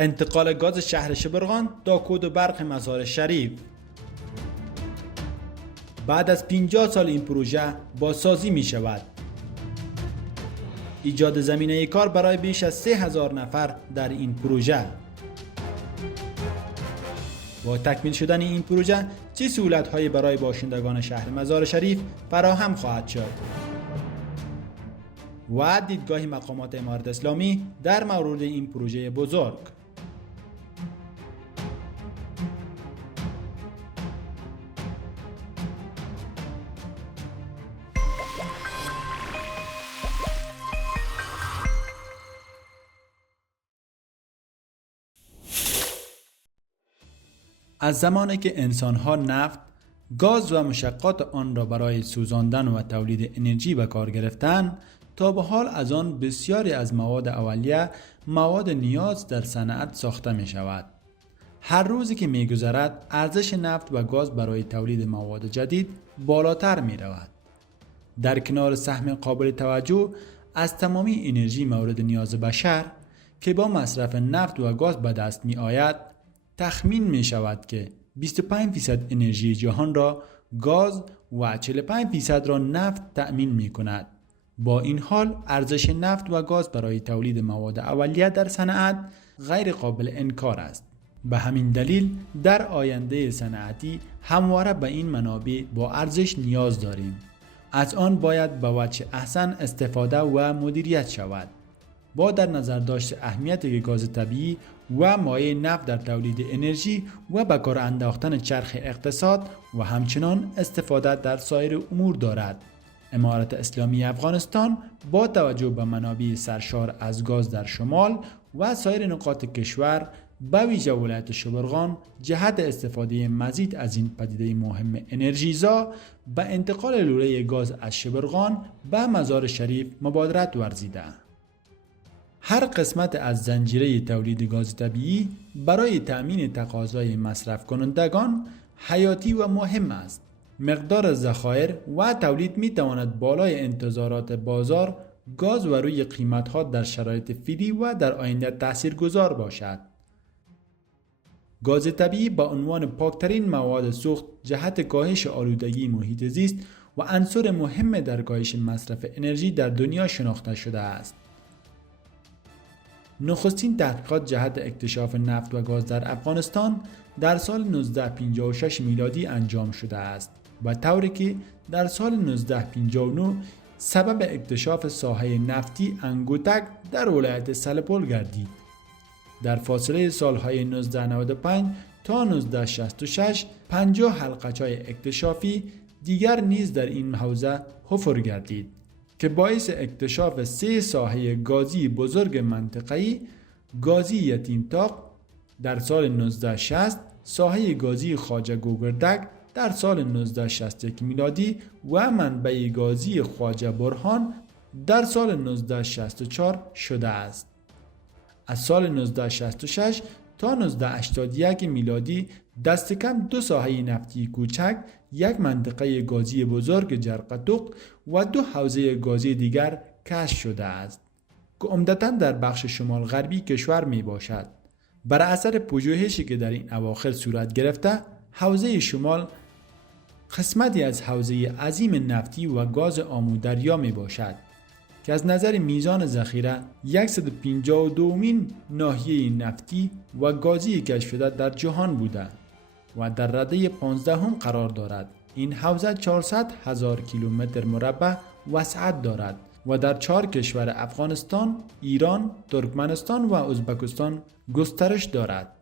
انتقال گاز شهر شبرغان تا کود و برق مزار شریف. بعد از 50 سال این پروژه بازسازی می شود. ایجاد زمینه کار برای بیش از 3000 نفر در این پروژه. با تکمیل شدن این پروژه چه سهولت‌هایی برای باشندگان شهر مزار شریف فراهم خواهد شد؟ و دیدگاه مقامات امارت اسلامی در مورد این پروژه بزرگ. از زمانی که انسان‌ها نفت، گاز و مشتقات آن را برای سوزاندن و تولید انرژی به کار گرفتند، تا به حال از آن بسیاری از مواد اولیه مواد نیاز در صنعت ساخته می شود. هر روزی که می گذرد ارزش نفت و گاز برای تولید مواد جدید بالاتر می رود. در کنار سهم قابل توجه از تمامی انرژی مورد نیاز بشر که با مصرف نفت و گاز به دست می آید، تخمین می شود که 25% انرژی جهان را گاز و 45% را نفت تأمین می کند. با این حال ارزش نفت و گاز برای تولید مواد اولیه در صنعت غیر قابل انکار است. به همین دلیل در آینده صنعتی همواره به این منابع با ارزش نیاز داریم. از آن باید به وجه احسن استفاده و مدیریت شود. با در نظر داشت اهمیت گاز طبیعی و مایع نفت در تولید انرژی و به کار انداختن چرخ اقتصاد و همچنان استفاده در سایر امور دارد. امارت اسلامی افغانستان با توجه به منابع سرشار از گاز در شمال و سایر نقاط کشور به ویژه ولایت شبرغان جهت استفاده مزید از این پدیده مهم انرژیزا به انتقال لوله گاز از شبرغان به مزار شریف مبادرت ورزیده. هر قسمت از زنجیره تولید گاز طبیعی برای تأمین تقاضای مصرف کنندگان حیاتی و مهم است. مقدار ذخایر و تولید می تواند بالای انتظارات بازار گاز و روی قیمت‌ها در شرایط فعلی و در آینده تاثیرگذار باشد. گاز طبیعی با عنوان پاکترین مواد سوخت جهت کاهش آلودگی محیط زیست و عنصر مهم در کاهش مصرف انرژی در دنیا شناخته شده است. نخستین تحقیقات جهت اکتشاف نفت و گاز در افغانستان در سال 1956 میلادی انجام شده است و طوری که در سال 1959 سبب اکتشاف ساحه نفتی انگوتک در ولایت سلپول گردید. در فاصله سالهای 1995 تا 1966 50 حلقه‌های اکتشافی دیگر نیز در این حوزه حفر گردید که باعث اکتشاف 3 ساحه گازی بزرگ منطقه‌ای: گازی یتیمتاق در سال 1960، ساحه گازی خواجه گوگردک در سال 1961 میلادی و منبع گازی خواجه برهان در سال 1964 شده است. از سال 1966 تا 1981 میلادی دست کم 2 ساحه نفتی کوچک، 1 منطقه گازی بزرگ جرقتوق و 2 حوزه گازی دیگر کشف شده است که عمدتاً در بخش شمال غربی کشور می باشد. بر اثر پژوهشی که در این اواخر صورت گرفته، حوزه شمال قسمتی از حوزه عظیم نفتی و گاز آمو دریا می باشد که از نظر میزان ذخیره 152مین ناحیه نفتی و گازی کشف شده در جهان بوده و در رده 15 قرار دارد. این حوزه 400,000 کیلومتر مربع وسعت دارد و در 4 کشور افغانستان، ایران، ترکمنستان و ازبکستان گسترش دارد.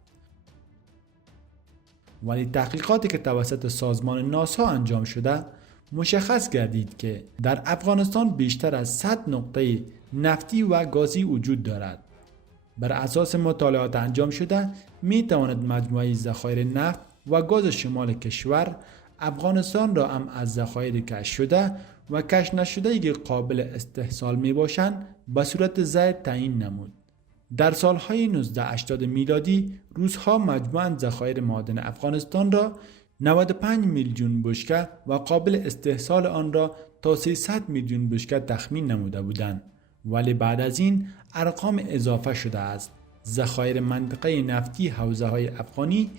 ولی تحقیقاتی که توسط سازمان ناسا انجام شده مشخص گردید که در افغانستان بیشتر از 100 نقطه نفتی و گازی وجود دارد. بر اساس مطالعات انجام شده می تواند مجموعه ذخایر نفت و گاز شمال کشور افغانستان را هم از ذخایر کشف شده و کشف نشده که قابل استحصال می باشند به صورت زائد تعیین نمود. در سالهای 1980 میلادی روس‌ها مجموعاً ذخایر معادن افغانستان را 95 میلیون بشکه و قابل استحصال آن را تا 300 میلیون بشکه تخمین نموده بودند، ولی بعد از این ارقام اضافه شده است. ذخایر منطقه نفتی حوزه های افغانی،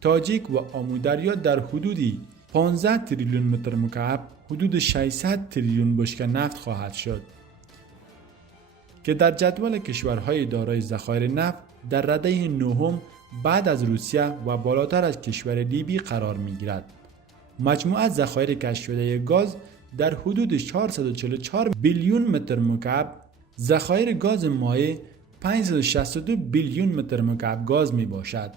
تاجیک و آمودریا در حدودی 15 تریلیون متر مکعب حدود 600 تریلیون بشکه نفت خواهد شد که در جدول کشورهای دارای ذخایر نفت در رده نهم بعد از روسیه و بالاتر از کشور لیبی قرار می‌گیرد. مجموع ذخایر کشف شده گاز در حدود 444 بیلیون متر مکعب، ذخایر گاز مایع 562 بیلیون متر مکعب گاز می باشد.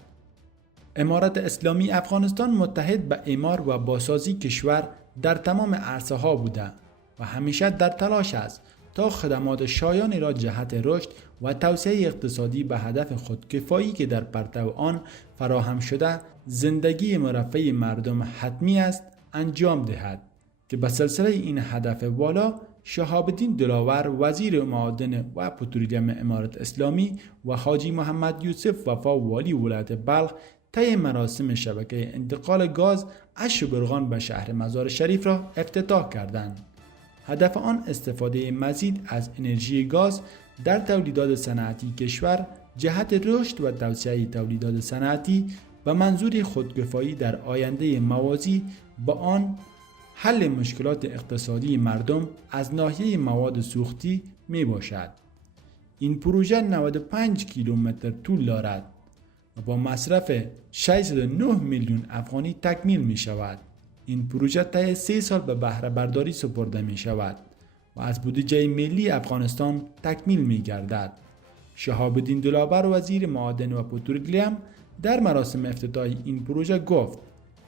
امارت اسلامی افغانستان متحد به اعمار و بازسازی کشور در تمام عرصه ها بوده و همیشه در تلاش است تا خدمات شایانی را جهت رشد و توسعه اقتصادی به هدف خودکفایی که در پرتو آن فراهم شده زندگی مرفه مردم حتمی است انجام دهد که به سلسله این هدف والا شهاب الدین دلاور وزیر معادن و پترولیوم امارت اسلامی و حاجی محمد یوسف وفا والی ولایت بلخ طی مراسم شبکه انتقال گاز از شبرغان به شهر مزار شریف را افتتاح کردند. هدف آن استفاده مزید از انرژی گاز در تولیدات صنعتی کشور جهت رشد و توسعه تولیدات صنعتی و منظور خودکفایی در آینده موازی با آن حل مشکلات اقتصادی مردم از ناحیه مواد سوختی می باشد. این پروژه 95 کیلومتر طول دارد و با مصرف 609 میلیون افغانی تکمیل می شود. این پروژه طی 3 سال به بهره برداری سپرده می شود و از بودجه ملی افغانستان تکمیل می گردد. شهاب الدین دلاور وزیر معادن و پترولیوم در مراسم افتتاح این پروژه گفت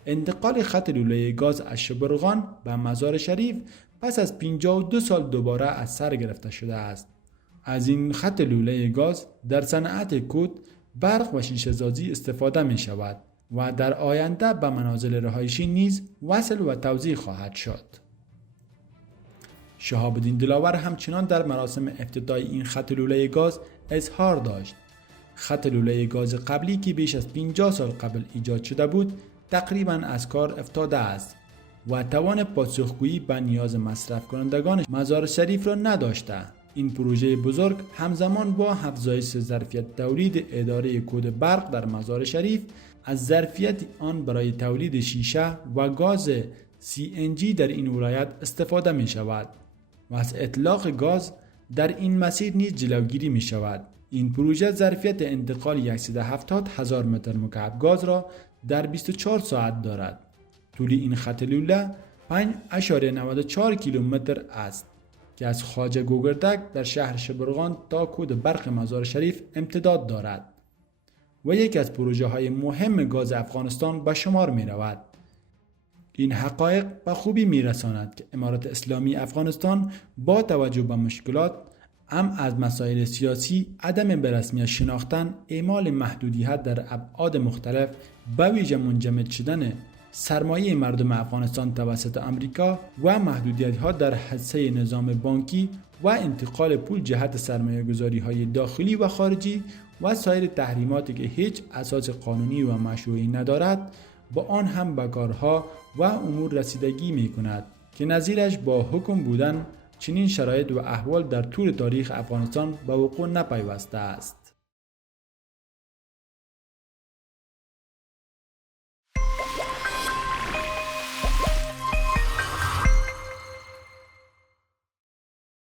انتقال خط لوله گاز از شبرغان به مزار شریف پس از 52 سال دوباره از سر گرفته شده است. از این خط لوله گاز در صنعت کود، برق و شیشه سازی استفاده می شود و در آینده به منازل رهایشی نیز وصل و توزیع خواهد شد. شهاب الدین دلاور همچنان در مراسم افتتاح این خط لوله گاز اظهار داشت خط لوله گاز قبلی که بیش از 50 سال قبل ایجاد شده بود تقریباً از کار افتاده است و توان پاسخگویی به نیاز مصرف کنندگان مزار شریف را نداشته. این پروژه بزرگ همزمان با افزایش ظرفیت تولید اداره کود برق در مزار شریف از ظرفیت آن برای تولید شیشه و گاز CNG در این ولایت استفاده می شود و از اطلاق گاز در این مسیر نیز جلوگیری می شود. این پروژه ظرفیت انتقال 170,000 متر مکعب گاز را در 24 ساعت دارد. طول این خط لوله 5.94 کیلومتر است که از خواجه گوگردک در شهر شبرغان تا کود برق مزار شریف امتداد دارد و یکی از پروژه های مهم گاز افغانستان به شمار می رود. این حقایق به خوبی می رساند که امارت اسلامی افغانستان با توجه به مشکلات از مسائل سیاسی، عدم برسمیت شناختن، اعمال محدودیت در ابعاد مختلف به ویژه منجمد شدن سرمایه مردم افغانستان توسط آمریکا و محدودیت‌ها در حصه نظام بانکی و انتقال پول جهت سرمایه‌گذاری‌های داخلی و خارجی و سایر تحریماتی که هیچ اساس قانونی و مشروعی ندارد با آن هم به کارها و امور رسیدگی می‌کند که نظیرش با حکم بودن چنین شرایط و احوال در طول تاریخ افغانستان به وقوع نپیوسته است.